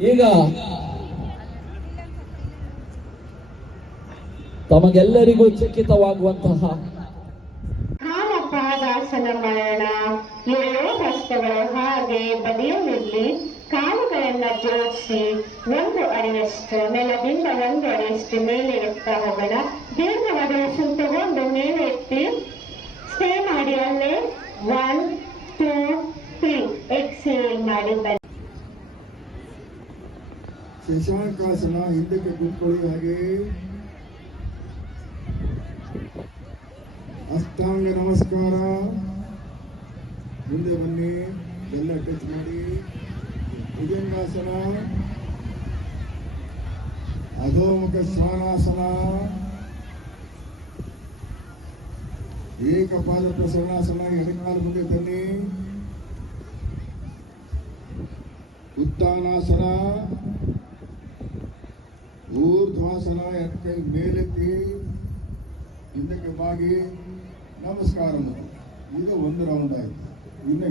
ಈಗ ತಮಗೆಲ್ಲರಿಗೂ ಚಕಿತವಾಗುವಂತಹ ಪಾದಾಸನ ಮಾಡೋಣ ಎರಡೂ ಹಸ್ತಗಳು ಹಾಗೆ ಬದಿಯಲ್ಲಿರಲಿ ಕಾಲುಗಳನ್ನ ಜೋಡಿಸಿ ಒಂದು ಅಡಿಯಷ್ಟು, ನೆಲದಿಂದ ಒಂದು ಅಡಿಯಷ್ಟು ಮೇಲೆ ಎತ್ತಾ ಹೋಗೋಣ. ದೀರ್ಘವಾದ ಉಸಿರು ತಗೊಂಡು ಮೇಲೆ ಎತ್ತಿ ಸ್ಟೇ ಮಾಡಿ ಅಲ್ಲೇ. ಒನ್ ಟೂ ತ್ರೀ ಎಕ್ಸೇಲ್ ಮಾಡಿ ಶಶಾಂಕಾಸನ ಹಿಂದಕ್ಕೆ ಕೂತ್ಕೊಳ್ಳಿ ಹಾಗೆ. ಅಷ್ಟಾಂಗ ನಮಸ್ಕಾರ. ಮುಂದೆ ಬನ್ನಿ. ಎಲ್ಲ ಟಚ್ ಮಾಡಿ. ಭುಜಂಗಾಸನ ಅಧೋಮುಖ ಶ್ವಾನಾಸನ ಏಕಪಾದ ಪ್ರಸರಣಾಸನ. ಎಡಕಾಲ ಮುಂದೆ ತನ್ನಿ. ಉತ್ತಾನಾಸನ. ಊರ್ಧ್ವಾಸನ ಕೈ ಮೇಲೆತ್ತಿ ಹಿಂದಕ್ಕೆ ಬಾಗಿ ನಮಸ್ಕಾರ ಮಾಡಿ. ಈಗ ಒಂದು ರೌಂಡ್ ಆಯ್ತು ಇನ್ನು